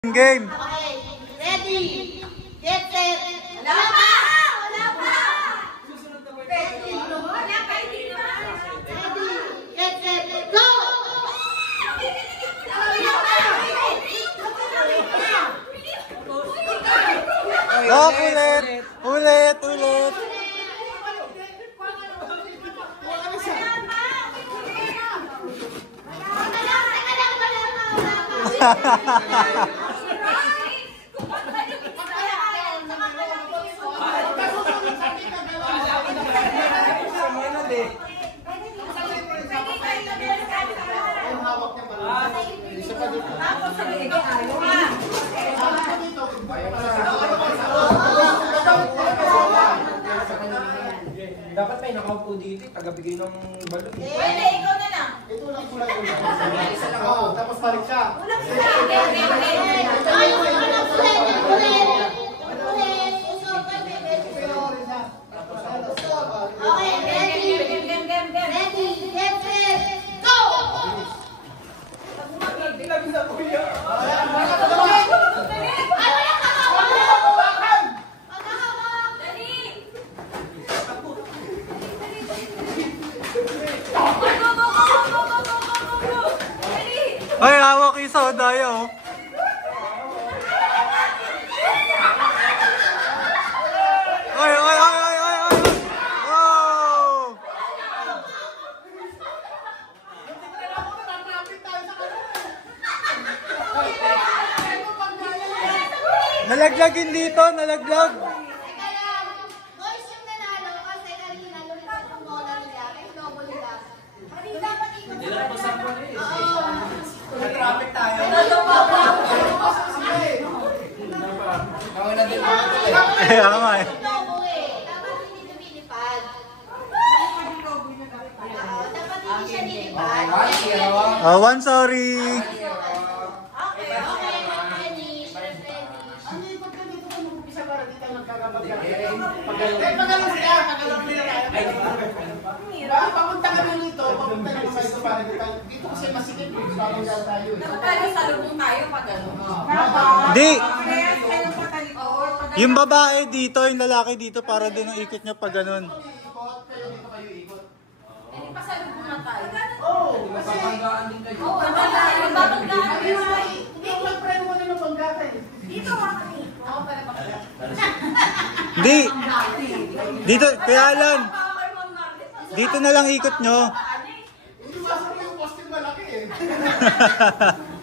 Game. Okay, ready, get set. Wala pa! Wala pa! Ready, wala pa, hindi naman. Ready, get set, go! Oh, ulit! Ulit! Ulit! Dapat may nakaupo dito, tagabigay ng balon. Pwede, ikaw na lang. Ito lang pula ko. Oo, tapos balik siya. Ulang sila. Ay, ulang ulit. Okay, ready, get set, go! Hindi lang bisa po yan. Ay, hawak yung soda yun. Ay, ay, ay, ay, ay, ay. Wow! Nalaglagin dito, nalaglag. Teka lang, boys yung nanalo kasi kanina lumipad yung bola nila, kay double nila. Hindi dapat ikot. Traffic tayo. Kaya nga eh. Double eh. Dapat hindi lumilipad. Dapat hindi siya nilipad. One sorry. Okay, finish. Ano yung pagka dito ka mag-upisa para dito nagkakabagay? Pagano sila, pagano nila tayo. Papunta kami rito, papunta kami sa ito para dito kasi masikip yung pagkakabagay tayo. Di. Yung babae dito, yung lalaki dito para din ang ikot niya pag ganun. Ikot, kayo dito kayo ikot. Oo, mapapanggaan din kayo. Hindi ako nag-preno mo ng panggata eh. Di. Dito, kaya lang. Dito na lang ikot nyo. Hindi masarap yung costume malaki eh.